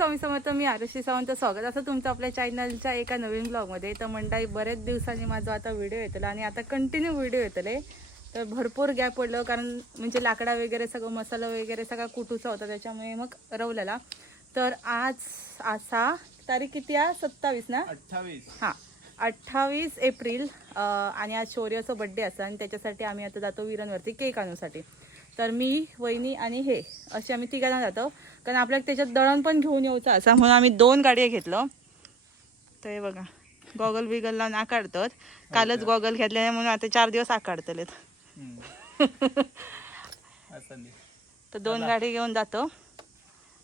स्वामी समर्थ. मी आरुषी सावंत. स्वागत असं तुमचं आपल्या चॅनलच्या एका नवीन ब्लॉगमध्ये. तर मंडळी बरेच दिवसांनी माझा आता व्हिडिओ येतला आणि आता कंटिन्यू व्हिडिओ येतले. तर भरपूर गॅप पडलं कारण म्हणजे लाकडा वगैरे सगळं मसाला वगैरे सगळा कुटूचा होता त्याच्यामुळे मग रवलेला. तर आज असा तारीख किती आहे? 27 ना? 28. हां 28 एप्रिल आणि आज शौर्याचा बड्डे असा आणि त्याच्यासाठी आम्ही आता जातो विरणवरती केक आणण्यासाठी. तर मी वहिनी आणि हे असे आम्ही तिघांना जातो कारण आपल्याला त्याच्यात दळण पण घेऊन यायचं असं म्हणून आम्ही 2 गाड्या घेतलं. तर हे बघा गॉगल बिगलला ना काढतात. कालच गॉगल घेतल्याने म्हणून आता 4 दिवस आकाडतलेत. तर 2 गाडी घेऊन जातो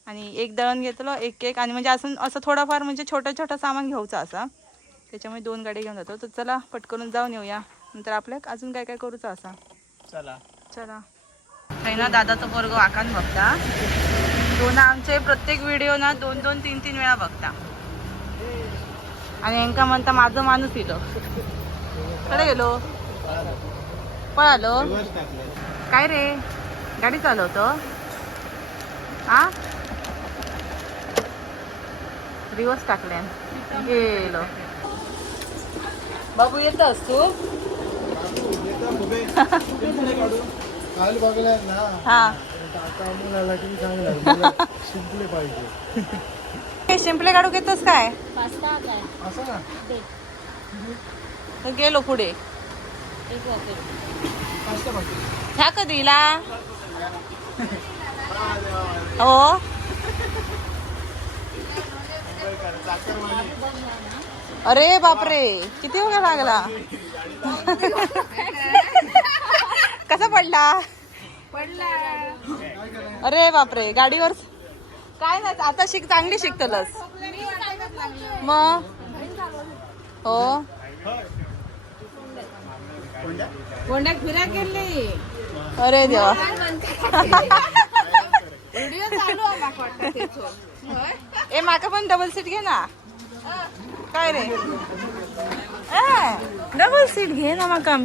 आणि एक दळण घेतलं एक केक आणि म्हणजे असं थोडाफार म्हणजे छोटा सामान घ्यायचं असा त्याच्यामुळे 2 गाडी घेऊन जातो. तर चला पटकन जाऊन येऊया नंतर आपल्याला अजून काय काय करूचं असा. चला चला ना दादाचं पोरग आकान बघता. दोन आमचे प्रत्येक व्हिडिओ ना 2-2, 3-3 वेळा बघता आणि यांका म्हणता माझं माणूस इलो कडे गेलो पळालो काय रे गाडी चालवतो हा रिवर्स टाकल्या गेलो. बाबू येतस तू? हा शिंपले काढू घेतोस काय? गेलो पुढे ह्या कधीला हो अरे बापरे किती वेळ लागला. कसा पडला? अरे बापरे गाडीवर काय नाही आता चांगली शिकतलस मग हो गोंड्यात फिरा केली. अरे देवा ए माका पण डबल सीट घे ना. काय रे डबल सीट घे ना माका.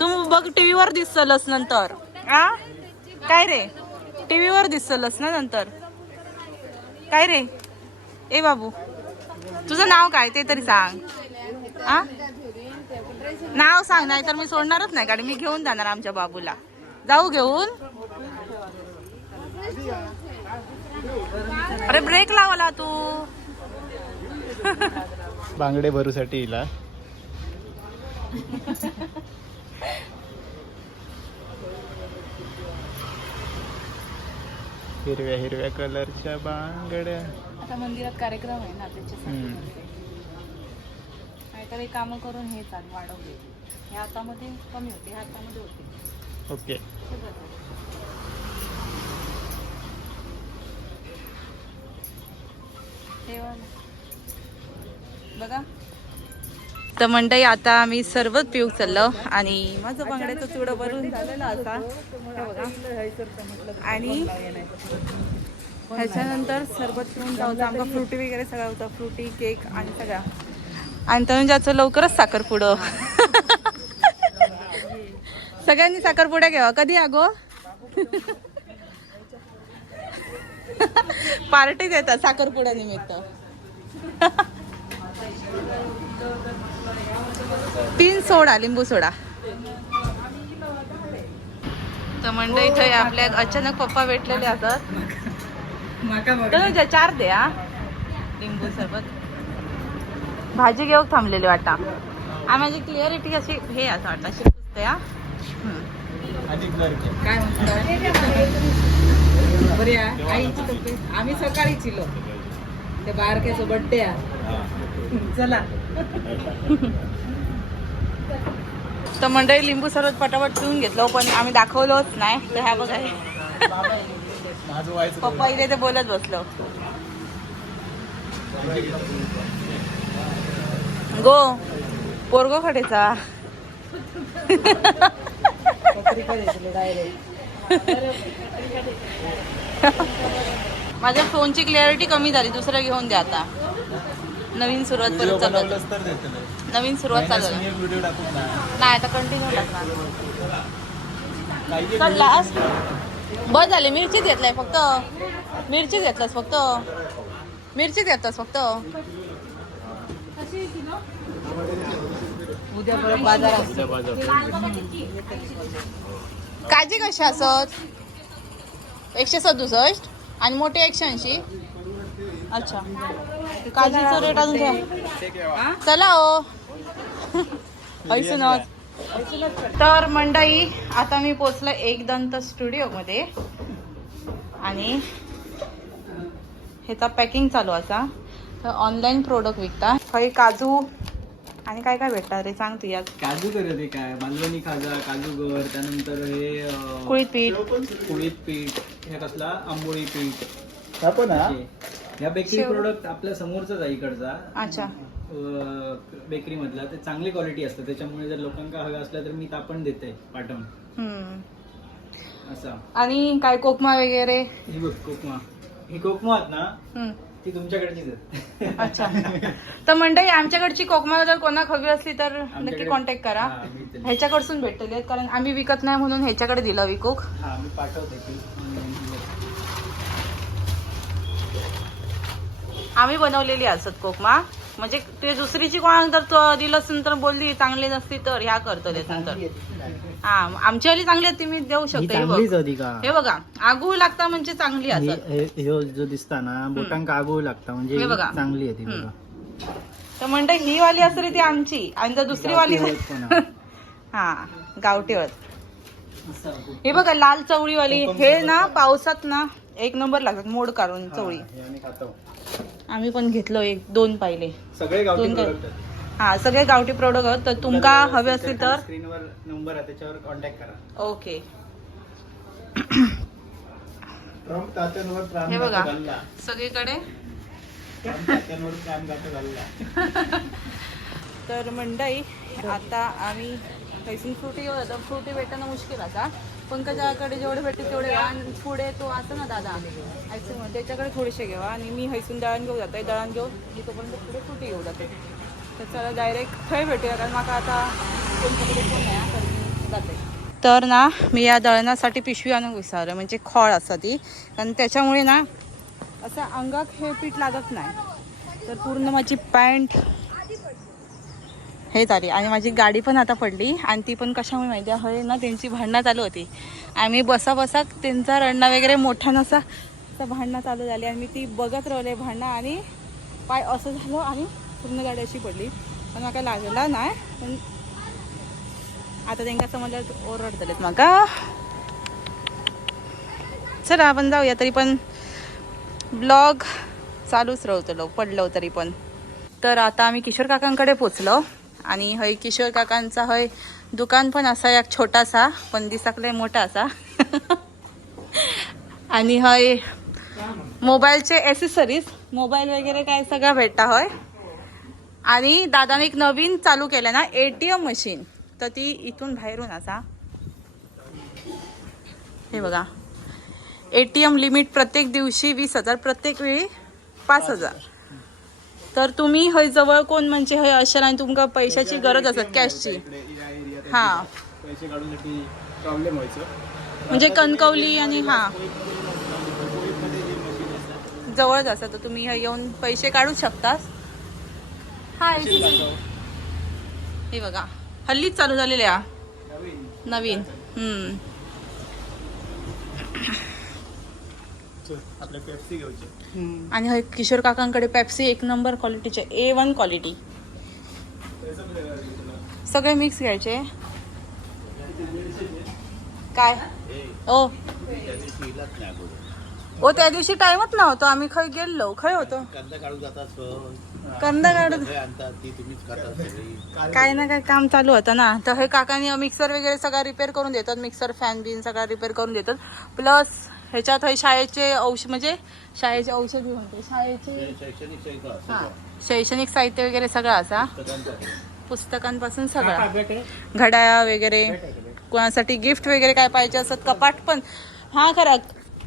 तू बघ टीव्ही वर दिसलस नंतर आ काय रे टीव्ही वर दिसलस ना नंतर काय रे. ए बाबू तुझं नाव काय ते तरी सांग. आ नाव सांग नाही तर मी सोडणारच नाही गाडी. मी घेऊन जाणार आमच्या बाबूला. जाऊ घेऊन. अरे ब्रेक लावला तू. बांगडे भरूसाठी इला हिरव्या हिरव्या कलरच्या बांगड्या. आता मंदिरात कार्यक्रम आहे ना त्याच्यासाठी काहीतरी काम करून हे चालू वाढवले. ह्या हातामध्ये कमी होते ह्या हातामध्ये होते. ओके बघा. तर मंडळी आता आम्ही सरबत पिऊ चाललो आणि माझं बांगड्याचं चुडं भरून झालेलं असा बघा आणि ह्याच्यानंतर सरबत पिऊन जाऊचं. आमका फ्रुटी वगैरे सगळं होतं फ्रुटी केक आणि सगळा आणि तनुजाचं लवकरच साखरपुडं. सगळ्यांनी साखरपुड्या घ्यावा. कधी अगो पार्टी देतात साखरपुड्या निमित्त. 3 सोडा लिंबू सोडा. तर मंडळी इथे आपल्या अचानक पप्पा भेटलेले असतात. 4 दे हा लिंबू सरबत. भाजी घेऊ थांबलेली वाटा. माझी क्लिअरिटी अशी हे असं वाटतं अशी पुसते हा. काय म्हणतात आईची तब्येत आम्ही सकाळी चिलो ते बारक्याचं बड्डे चला. तर मंडळी लिंबू सरबत पटापट पिऊन घेतलं पण आम्ही दाखवलोच नाही. तर ह्या बघा पप्पा इथे ते बोलत बसलो. गो पोरगो खडेचा माझ्या फोनची क्लिअरिटी कमी झाली. दुसरं घेऊन द्या आता. नवीन सुरुवात परत चालू. नवीन सुरुवात चालू नाही आता कंटिन्यू टाकणार. बस झाले. मिरचीच घेतलाय फक्त. मिरचीच घेतलास फक्त. मिरची देतास फक्त उद्या परत बाजार असतो. काजी कशी असत 167 आणि मोठे 180. अच्छा काजीचा रेट अजून घ्या. चला ओ ऐसूनच. तर मंडळी आता मी पोचले एक दंत स्टुडिओ मध्ये आणि ह्याचा पॅकिंग चालू असा. तर ऑनलाईन प्रोडक्ट विकता काही काजू आणि काय काय भेटतात रे सांग तू यात. काजू करत आहे काय मालवणी खाजा काजू गर त्यानंतर हे कुळीत पीठ कुळीत पीठ हे कसला आंबोळी पीठ आपण या बेकरी प्रोडक्ट आपल्या समोरचाच आहे इकडचा अच्छा बेकरी मधला ते चांगली क्वालिटी असतं त्याच्यामुळे जर लोकांना हवं असलं तर मी तापण देते पाठवून असा. आणि काय कोकमा वगैरे ही बघ कोकमा ही कोकमा आहेत ना हम्म. ती तुमच्याकडचीच आहेत. अच्छा तर मंडळी आमच्याकडची कोकमा जर कोणा हवी असली तर नक्की आमच्याकडे- कॉन्टॅक्ट करा. हा, मिळतील. ह्याच्याकडसून भेटलेले कारण आम्ही विकत नाही म्हणून ह्याच्याकडे दिलं विकूक. हा मी पाठवते ती. आम्ही बनवलेली असत कोकमा म्हणजे ते दुसरीची कोणाला जर दिलं असेल तर बोलली चांगली नसती तर ह्या करतो नंतर. हा आमची वाली चांगली आहे ती मी देऊ शकते. हे चांगलीच बघ. होती का हे बघा आगू लागता म्हणजे चांगली असत. ह्यो जो दिसता ना बोटांका आगू लागता म्हणजे हे बघा. चांगली आहे ती हम्म. बघा. तर म्हणते ही वाली असली ती आमची आणि जर दुसरी वाली गावठी हळद पण आहे. हा गावठी हळद. हे बघा लाल चवळी वाली हे ना पावसात ना एक नंबर लागतात मोड काढून चवळी. हे आम्ही खातो. आम्ही पण घेतलो 1-2 पाहिले. सगळे गावठी दोन काय? product आहेत. हा सगळे गावठी प्रोडक्ट आहेत तर तुमका हवे असतील तर स्क्रीनवर नंबर आहे त्याच्यावर कॉन्टॅक्ट करा. ओके. ट्रम्प तात्यांवर प्राण हे बघा. घालला. सगळीकडे ट्रम्प तात्यांवर प्राण घालला. तर मंडई आता आम्ही कैसून फ्रुटी घेऊ जातो. फ्रुटी भेटणं मुश्किल आता पंकजाकडे जेवढे भेटते तेवढे आणि पुढे तो असं ना दादा ॲक्च्युअली त्याच्याकडे थोडेसे घेवा आणि मी हैसून दळण घेऊ जातो. दळण घेऊन मी तोपर्यंत पुढे फ्रुटी घेऊ जातो. तर चला डायरेक्ट थंय भेटूया कारण मला आता कोणत्याकडे कोण नाही तर मी जाते. तर ना मी या दळणासाठी पिशवी आणून विचारलं म्हणजे खॉळ असं ती कारण त्याच्यामुळे ना असं अंगात हे पीठ लागत नाही. तर पूर्ण माझी पॅन्ट हे झाली आणि माझी गाडी पण आता पडली आणि ती पण कशामुळे माहिती आहे ना त्यांची भांडणं चालू होती. आम्ही बसा त्यांचा रडणं वगैरे मोठा नसा भांडणं चालू झाली आणि मी ती बघत राहिले भांडणं आणि पाय असं झालं आणि पूर्ण गाडी अशी पडली. पण मला लागला नाही पण आता त्यांना समजलं ओरडतलेत मका. चला आपण जाऊया तरी पण ब्लॉग चालूच राहतो पडलो तरी पण. तर आता आम्ही किशोर काकांकडे पोचलो आणि हय किशोर काकांचा हय दुकान पण असा एक छोटासा पण दिसाकले मोठा असा आणि हय मोबाईलचे ॲसेसरीज मोबाईल वगैरे काय सगळं भेटता होय. आणि दादाने एक नवीन चालू केलं ना ATM मशीन तर ती इथून बाहेरून असा हे बघा ATM लिमिट प्रत्येक दिवशी 20,000 प्रत्येक वेळी 5,000. तर तुम्ही हय जवळ कोण म्हणजे हय असेल आणि तुमका पैशाची गरज असत कॅशची हा पैसे काढण्यासाठी प्रॉब्लेम व्हायचं म्हणजे कणकवली आणि हा जवळच असं तर तुम्ही येऊन पैसे काढू शकता. हा हे बघा हल्लीच चालू झालेले हा नवीन. आपल्या पेप्सी घ्यायची आणि हय किशोर काकांकडे पेप्सी एक नंबर क्वालिटीचे A1 क्वालिटी सगळे मिक्स घ्यायचे. काय ओ त्या दिवशी टाइमच नव्हतो आम्ही खय गेलो खय होतो कंदा काढून काय ना काय काम चालू होतं ना. तर हे काकांनी मिक्सर वगैरे सगळं रिपेअर करून देतात. मिक्सर फॅन बिन सगळं रिपेअर करून देतात. प्लस ह्याच्यात हे शाळेचे औषध म्हणजे शाळेचे औषधी म्हणते शाळेचे शैक्षणिक साहित्य वगैरे सगळं असा पुस्तकांपासून सगळं घड्याळ वगैरे कोणासाठी गिफ्ट वगैरे काय पाहिजे असत कपाट पण हा खरं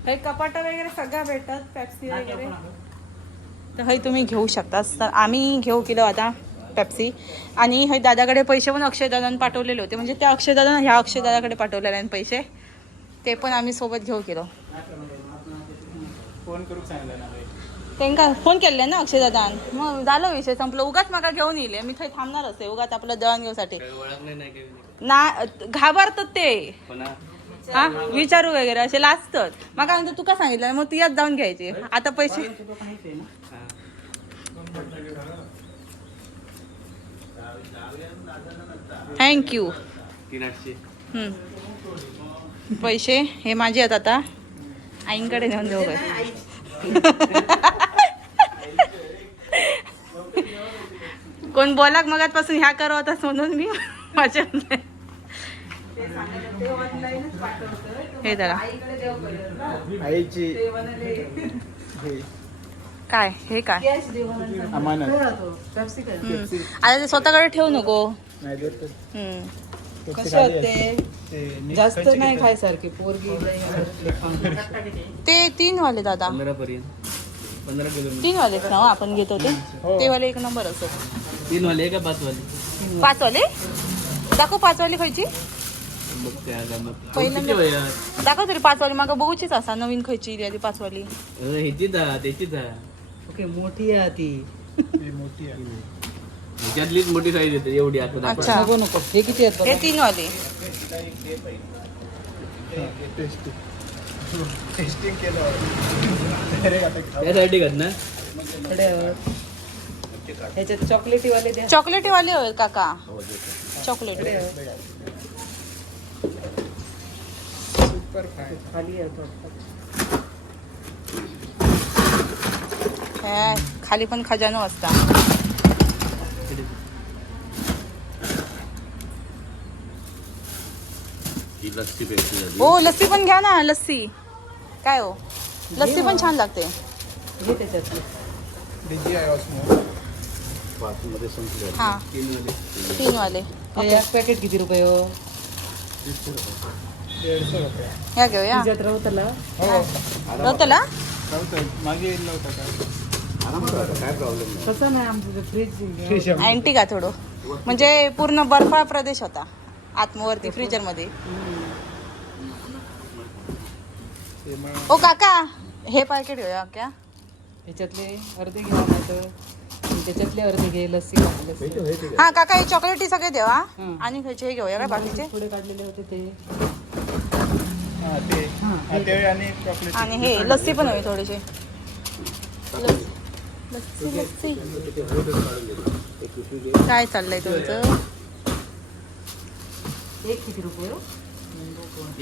हे कपाट वगैरे सगळं भेटतात पेप्सी वगैरे तर हे तुम्ही घेऊ शकता. तर आम्ही घेऊ केलो आता पेप्सी आणि हे दादाकडे पैसे पण अक्षयदादांनी पाठवलेले होते म्हणजे त्या अक्षयदादा ह्या अक्षयदादाकडे पाठवलेले आहेत पैसे ते पण आम्ही सोबत घेऊ केलो. फोन करू सांगितलं ना त्यांना फोन केले ना अक्षय दादान, मग झालं विषय संपलं. उगाच मला घेऊन येईल, मी थंय थांबणारच आहे उगाच आपलं दळण घेऊसाठी. ना घाबरतात ते, हा विचारू वगैरे असे लाजतात. मग काय म्हणतो, तू का सांगितलं मग तू यात जाऊन घ्यायचे. आता पैसे थँक्यू. पैसे हे माझे आहेत, आता आईंकडे नेऊन देऊ काय. कोण बोलाक मगातपासून ह्या करवतच म्हणून मी माझ्या हे जरा आईची काय हे काय अमानत आता ते स्वतःकडे ठेवू नको. नाही देत तर. कसे होते जास्त नाही खायसारखे पोरगी ते 3 वाले दादा, 15 किलो 3 वाले ना हो आपण घेतो ते वाले एक नंबर असत. 3 वाले का 5 वाले? 5 वाले दाखव. 5 वाली खायची बघ त्या गमत. पहिल्यांदा दाखव तरी 5 वाली. मग बघूचीच असा नवीन खायची आली 5 वाली. ह्याची दा त्याची दा ओके मोठी आहे ती ही मोठी आहे. ह्याच्यातलीच मोठी साईज येते एवढी आता. अच्छा नको नको हे किती आहेत हे बघा. 3 वाले. टेस्टिंग केलं Direct आता खाऊ. त्यासाठी घात ना. ह्याच्यात चॉकलेटी वाले द्या. चॉकलेटी वाले होय काका, चॉकलेट. Super five. खाली आहे थोडं. खाली पण खजानो असता. हो लस्सी पण घ्या ना. लस्सी काय हो, लस्सी पण छान लागते. हे त्याच्यातले DG आहे ऑस्मो. हा 3 वाले. हे एक पॅकेट किती रुपये हो? 150 रुपये. या घेऊया. तुझ्यात राहतला हो रतला नव्हतं मागे येईल नव्हतं काय. कसं नाही आमचं फ्रीज Fish आहे. अँटी का थोडं, म्हणजे पूर्ण बर्फाळ प्रदेश होता आतमवरती फ्रीजर मध्ये. ते मग ओ काका हे पॅकेट घेऊया क्या. ह्याच्यातले अर्धे घ्या नाही तर त्याच्यातले अर्धे घे. लस्सी लस्सी हा काका हे चॉकलेटी सगळे देवा हं. आणि खायचे हे घेऊया काय बाकीचे. पुढे काढलेले होते ते हा ते हा ते आणि चॉकलेट. आणि हे लस्सी पण हवी थोडीशी. लस्सी लस्सी काय चाललंय तुमचं. एक किती रुपये हो?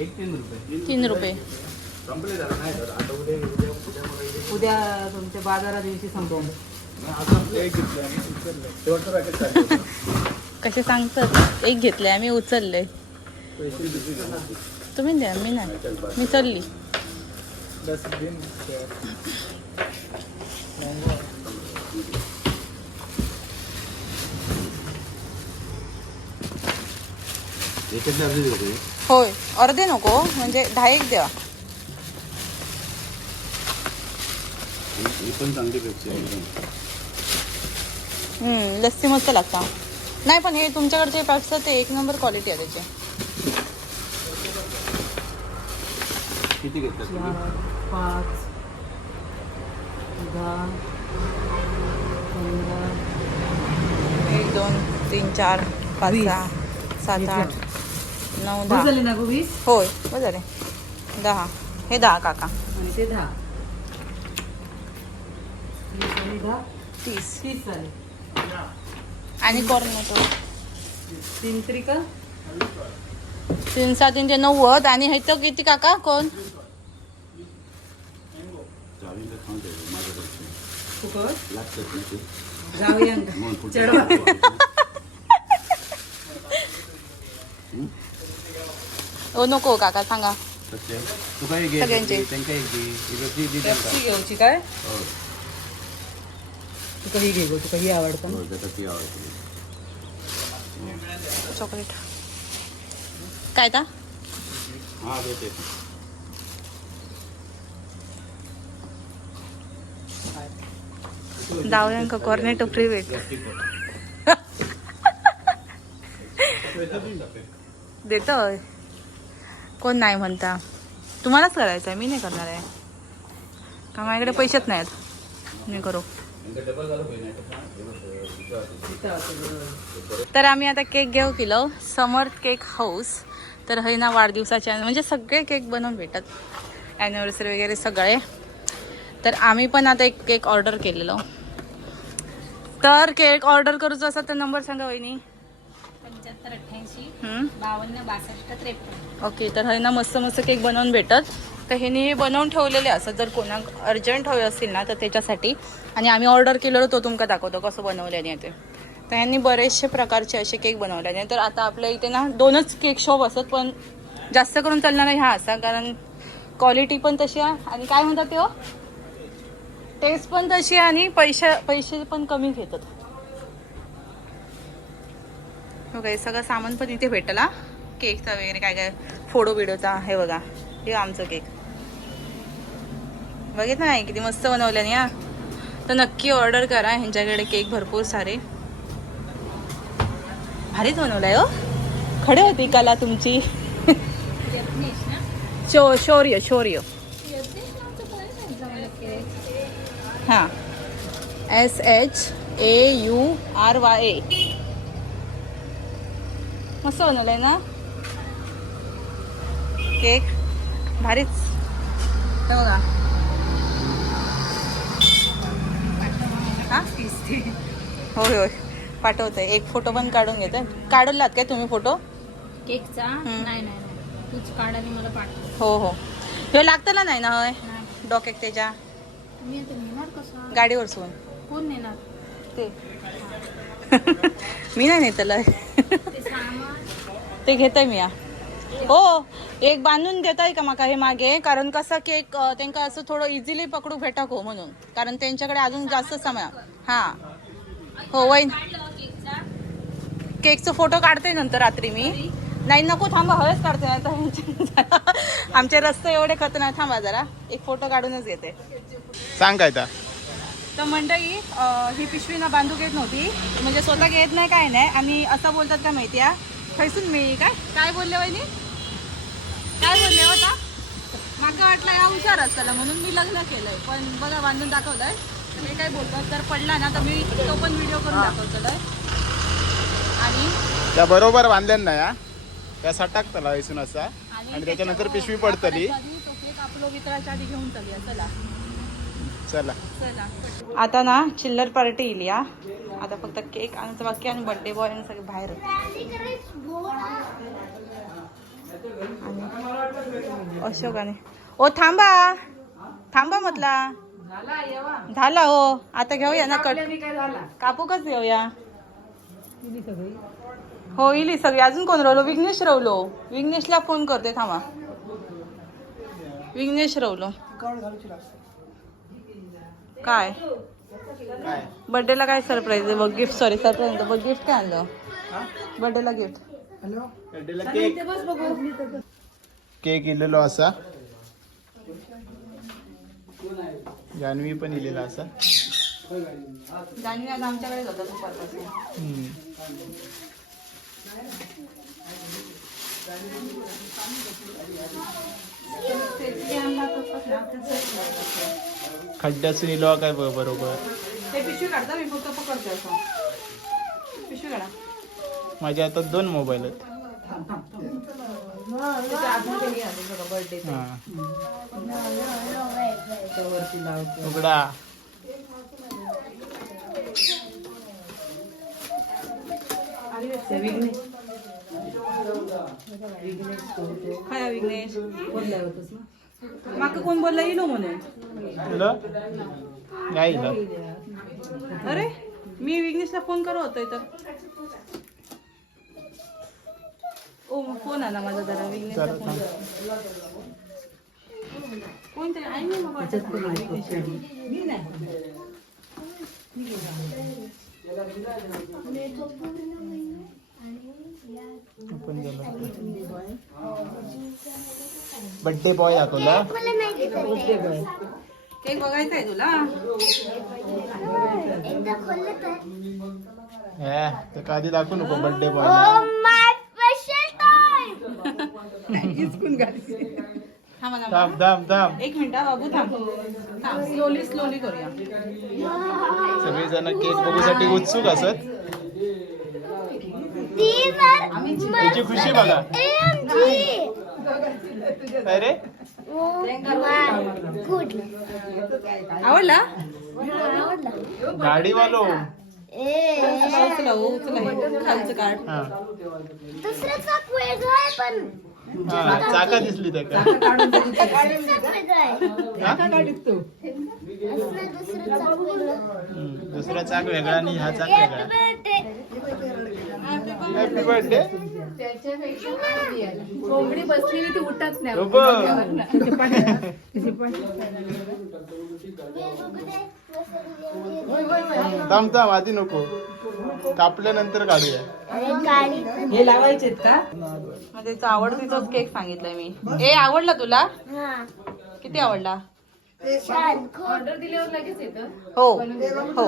एक 3 रुपये. 3 रुपये. उद्या तुमच्या बाजारा दिवशी संपवून एक घेतलं आणि उचललं. शेवटचं पॅकेट चाललं. कसे सांगतात. एक घेतले आम्ही उचलले. तुम्ही द्या मी नाही, मी चालली. डस्टबिन होय अर्धे नको म्हणजे 10 द्या. लस्सी मस्त लागता. नाही पण हे तुमच्याकडचे पेप्सी ते 1 नंबर क्वालिटी आहे त्याची. किती घेतलं? 5 10 15 1 2 3 4 5 6 7 8 9 10. झाले ना गो 20 होय बरं झाले 10. हे 10 काका. आणि ते 10 30 30 झाले. आणि कॉर्नेटो 3 त्रिका 3 7 3 90. आणि हे तो किती काका कोण. फुकट जाऊया चढवा. ओ नको काका सांगा. तू काय घे सगळ्यांचे. त्यांच्या एक घे. पेप्सी घेऊची काय तुका ही घे गो. तुका ही आवडतं ना. चॉकलेट काय ता. दावयांक कॉर्नेटो फ्री भेट देतोय. कोण नाही म्हणता. तुम्हालाच करायचं आहे, मी नाही करणार आहे का. माझ्याकडे पैसेच नाहीत. मी करू. तर आम्ही आता केक घेऊ किलो समर्थ केक हाऊस. तर हे ना वाढदिवसाचे म्हणजे सगळे केक बनवून भेटतात, ॲनिव्हर्सरी वगैरे सगळे. तर आम्ही पण आता एक केक ऑर्डर केलेलो. तर केक ऑर्डर करूचा असा तर नंबर सांगा वहिनी. 7588 52 62 53. ओके. तर हे ना मस्त मस्त केक बनवून भेटत. तर ह्यानी बनवून ठेवलेले असं जर कोणाक अर्जंट हवे असतील ना तर त्याच्यासाठी. आणि आम्ही ऑर्डर केलेलो तो तुमका दाखवतो कसं बनवल्याने ते. तर ह्यांनी बरेचसे प्रकारचे असे केक बनवल्याने. तर आता आपल्या इथे ना 2च केक शॉप असतात, पण जास्त करून चालणारा ह्या असा, कारण क्वालिटी पण तशी आहे आणि काय म्हणतात ते टेस्ट पण तशी आहे आणि पैसे पण कमी घेतात. हो काय सगळं सामान पण इथे भेटलं हा. केकचा वगैरे काय काय फोडो बिडोचा. हे बघा हे आमचं केक बघितलं नाही किती मस्त बनवलं ना. तर नक्की ऑर्डर करा, ह्यांच्याकडे केक भरपूर सारे. भारीच बनवलाय हो. खडे होती कला तुमची. शौर्य हां SHAURY. मस्त बनवलंय ना केक, भारीच. हे बघा हां होय होय पाठवतंय. एक फोटो पण काढून घेतोय. काढलात काय तुम्ही फोटो केकचा? नाही तूच काढ आणि मला पाठव. हो हो. हे लागतं नाही ना होय डोक्यात त्याच्या. मी आता नेणार कसं? गाडीवर सोन कोण नेणार ते मी नाही नेतलं ते सामान? ते घेतोय मी. हो एक बांधून देताय का माका हे मागे, कारण कसं केक त्यांना असं थोडं इझिली पकडू भेटा हो म्हणून, कारण त्यांच्याकडे अजून जास्त समय. हां हो वय. केकचा फोटो काढते नंतर रात्री मी. नाही नको थांबा, हवेच काढते नाही तर आमचे रस्ते एवढे खतरनाक. थांबा जरा एक फोटो काढूनच घेते. सांग काय तर. तर मंडळी ही पिशवी ना बांधू घेत नव्हती, म्हणजे स्वतः घेत नाही काय नाही. आणि असं बोलतात का माहिती आहे खैसून मी काय बोलले वहिनी, काय बोलले होता. मागं वाटलं या हुशार असताना म्हणून मी लग्न केलंय, पण बघा बांधून दाखवलंय. मी काय बोलतो जर पडला ना तर मी तो पण व्हिडिओ करून दाखवतोय. आणि त्या बरोबर बांधल्यान ना या त्या सटाकतला इसून असा आणि त्याच्यानंतर पिशवी पडतली. आपलो वितराच्या आधी घेऊन चलूया. चला आता ना चिल्लर पार्टी येईल या. आता फक्त केक आणायचं बाकी आणि बर्थडे बॉय आणि सगळे बाहेर. अशोकाने ओ थांबा म्हटला. झाला हो. आता घेऊया ना कट कापू कच घेऊया. हो इली सगळी. अजून कोण राहिलो? विघ्नेश रावलो. विघ्नेशला फोन करते थांबा. विघ्नेश रावलो काय बर्थडेला काय सरप्राईज आहे बघ. गिफ्ट सॉरी सरप्राईज बघ. गिफ्ट काय आणलं बर्थडेला गिफ्ट? केक इलेलो असा. जान्हवी पण इलेला असा. जान्हवी आज आमच्याकडे होता दुपारपासून. खड्ड्यासून इलो काय बरोबर. ते पिशवी काढता मी फक्त पकडते असं. पिशवी काढा. माझ्या आता 2 मोबाईल आहेत. बर्थडे उघडा. काय विघ्नेश माका कोण बोलला इलो म्हणून. अरे मी विघ्नेशला फोन करत होतोय तर ओ फोन आला माझा जरा. विघ्नेशचा फोन कोणतरी आहे मी मग मी नाही. बर्थडे बॉय दाखवला. केक बघायचा आहे तुला? ते कधी दाखवू नको बर्थडे बॉय. थांबा ना थांब थांब थांब. एक मिनिट हा बाबू थांब स्लोली स्लोली करूया. सगळेजण केक बघूसाठी उत्सुक असत. तुझी खुशी बघा. काय रे आवडला गाडीवालो. उचला उचला खालचं काढ. हा दुसरं चाक वेगळं आहे पण हा चाका दिसली त्याका. दुसरं चाक वेगळं आहे. हा? असं दुसरं चाक वेगळं. दुसरा चाक वेगळा आणि हा चाक वेगळा. Happy birthday. कोंबडी बसलेली ती उठत नाही. थांब थांब आधी नको कापल्यानंतर काढूया. हे लावायचेत का? मग त्याचा आवडतीचाच केक सांगितलाय मी. ए आवडला तुला? हा. किती आवडला? छान. ऑर्डर दिल्यावर लगेच येतं. हो हो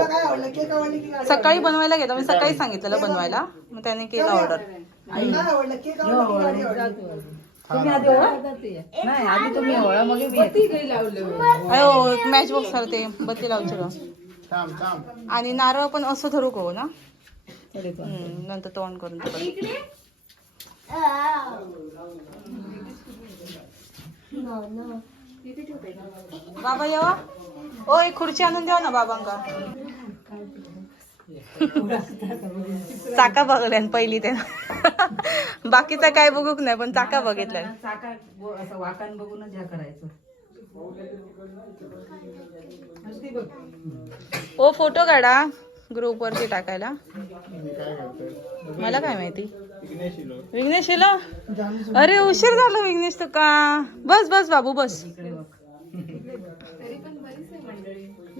सकाळी बनवायला घेतो मी. सकाळी सांगितलेलं बनवायला मग त्याने केलं ऑर्डर. तुम्ही आधी ओळा? नाही आधी तुम्ही ओळा मग मी अयो मॅच बॉक्स ते बत्ती लावचं थांब थांब. आणि नारळ पण असं धरू को ना. नंतर तोंड करून ठेवायचं. बाबा येवा. ओ एक खुर्ची आणून द्या ना बाबांका. चाका बघल्यान पहिली ते बाकीचा काय बघूक नाही पण चाका बघितल्या. चाका असं वाकान बघूनच ह्या करायचं. ओ फोटो काढा ग्रुप वरती टाकायला. मला काय माहिती. विघ्नेश येलो. अरे उशीर झाला विघ्नेश तुका. बस बस बाबू बस.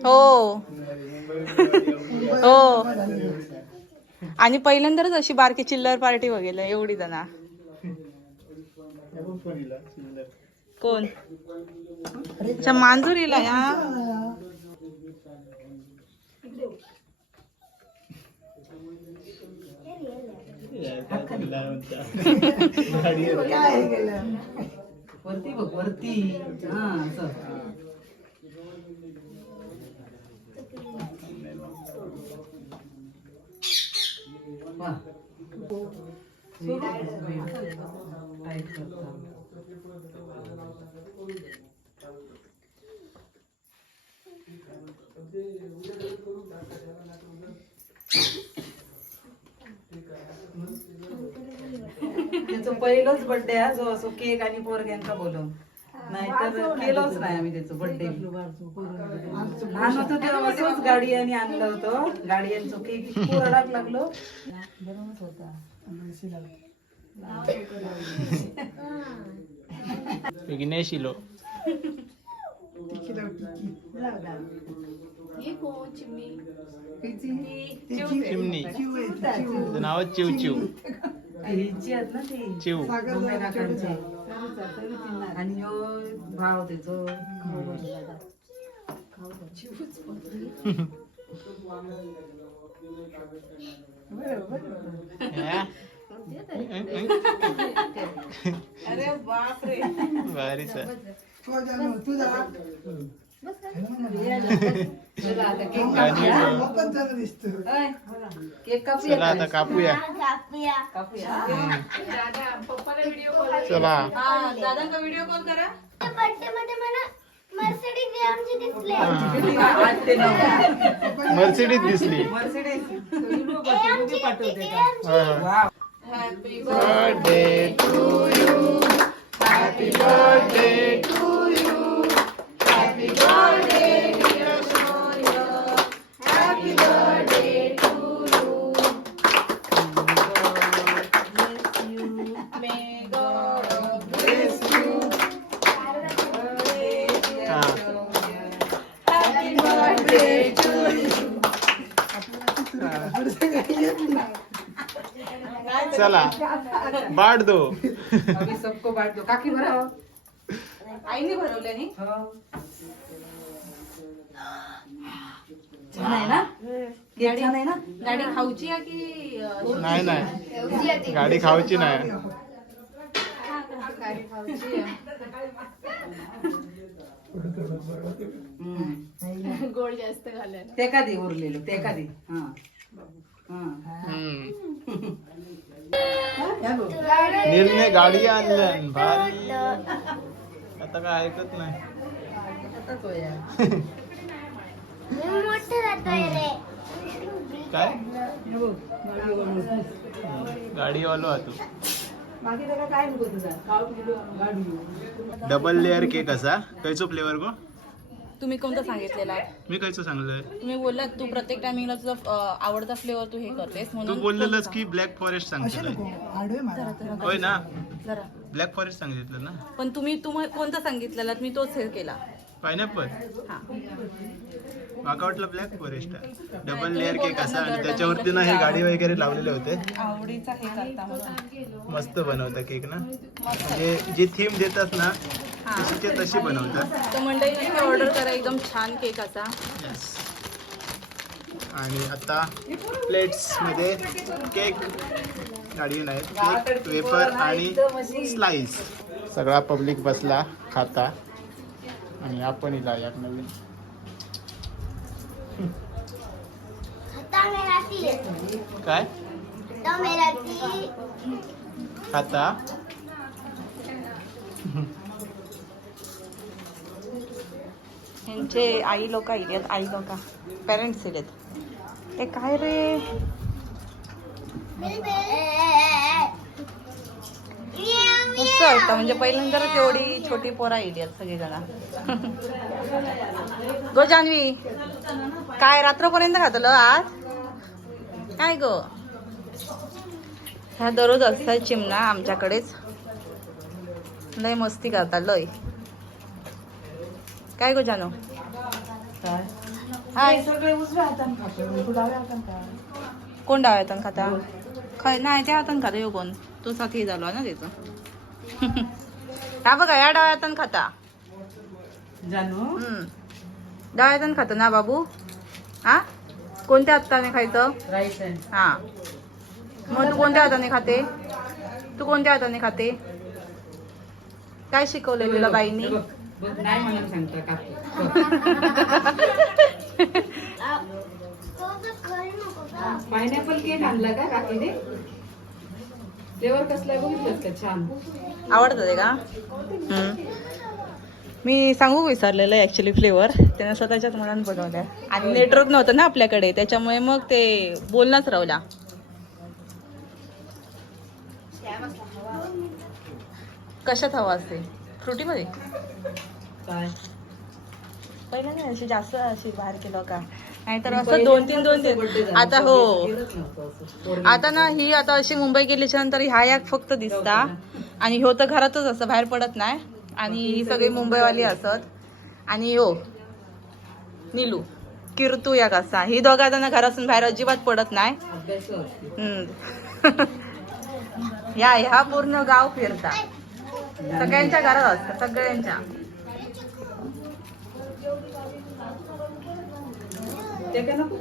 हो हो आणि पहिल्यांदाच अशी बारकी चिल्लर पार्टी बघेल एवढी जण. कोण अच्छा मांजूरीला या. वरती बघ वरती. हा असं. वा. टाईट करता. त्याचं पहिलंच बर्थडे आहे जो असो केक आणि पोरग्यांका बोलव. नाहीतर केलंच नाही आम्ही त्याचं बर्थडे. लहान होतो तेव्हा असंच गाडी आणि आणलं होतं. गाडीयांचं केक इतकं रडाक लागलो. बरोबरच होता. विघ्नेश इलो. चिमणी तिचं नाव चिव चिव. ह्याची आहेत ना ती चिव. मम्मी काकांची. आणि ह्यो भाव त्याचो. अरे बापरे भारी सर. चला आता केक कापूया. केक कापूया. चला आता कापूया. चला दादांका व्हिडिओ कॉल करा. बर्थडे मध्ये मला मर्सिडीज आमची दिसले. मर्सिडीज दिसली. Happy birthday to you. Happy birthday to you. Happy birthday dear Sonia. Happy birthday to you. May God bless you. Happy birthday to you. चला बांट दो. अभी सबको बांट दो. काकी भराव. आईने भरवल्या नी. छान आहे ना. केक छान आहे ना. गाडी खाऊची आहे की नाही नाही गाडी खाऊची नाही. गोड जास्त घालायला. ते कधी उरलेलं ते कधी हा निर्णय गाडी आणलं भारी. आता काय ऐकत नाही. मी मोठं जातोय रे. काय गाडी वालो तू. डबल लेअर केक असा खयचो फ्लेवर गो. तुम्ही कोणता सांगितलेला? मी खयचो सांगलोय. तुम्ही बोललात तू प्रत्येक टायमिंगला तुझा आवडता फ्लेवर तू हे करतेस तू म्हणून बोललेलंस की ब्लॅक फॉरेस्ट सांगितलं होय ना. जरा. ब्लॅक फॉरेस्ट सांगितलं ना. पण तुम्ही कोणता सांगितलेला मी तोच हे केला. पायनॅपल हा माका वाटलं black forest double layer cake असा आणि त्याच्यावरती ना हे गाडी वगैरे लावलेले होते. आवडीचा हे करता म्हणून. मस्त बनवता केक ना. म्हणजे जी थीम देतात ना तशी ते तशी बनवतात. तर मंडळी ऑर्डर करा एकदम छान केक असा. आणि आता प्लेट्स मध्ये केक गाडी नाही केक वेफर आणि स्लाइस. सगळा पब्लिक बसला खाता आणि आपण इला एक नवीन खाता मेराती. काय खाता मेराती. खाता. यांचे आई लोक आहेत. आई लोक पेरेंट्स आहेत. ते काय रे मस्त वाटतं. म्हणजे पहिल्यांदाच एवढी छोटी पोरा येतात सगळी जण. गो जान्हवी काय रात्रपर्यंत खातलं आज काय गो. ह्या दररोज असतात चिमणा आमच्याकडेच. लय मस्ती करतात लय. काय गो जानू. हाय सगळे उजव्या हाताने खातो तू डाव्या हाताने खा. कोण डाव्या हातानं खाता. नाही त्या हातानं खाता. यो कोण तो साथी झालो ना त्याचं. हा बघा या डाव्या हातानं खाता. जानू डाव्या हातानं खाता ना बाबू. हा कोणत्या हाताने खायचं. Right hand. हा मग तू कोणत्या हाताने खाते. तू कोणत्या हाताने खाते. काय शिकवलंय तुला बाईनी. बघ नाही म्हणून सांगता काकी. पायनॅपल केक आणला का काकीने. फ्लेवर कसला बघितलंस का छान. आवडतं ते का. मी सांगू विसरलेलं आहे ॲक्च्युली फ्लेवर. त्यानं स्वतःच्याच मनात बनवल्या आणि नेटवर्क नव्हतं ना आपल्याकडे त्याच्यामुळे मग ते बोलणंच राहिला. कशात हवा असते. फ्रुटीमध्ये काय पहिल्यांदा अशी जास्त अशी बाहेर केलं का. नाहीतर असं दोन तीन आता हो आता ना ही आता अशी मुंबई गेल्याच्या नंतर ह्या या फक्त दिसता आणि ह्यो तर घरातच असं बाहेर पडत नाही. आणि ही सगळी मुंबईवाली असत. आणि हो नीलू कीर्तू या कसा ही दोघा जण घरातून बाहेर अजिबात पडत नाही. ह्या पूर्ण गाव फिरता. सगळ्यांच्या घरात असतात सगळ्यांच्या. ते का नको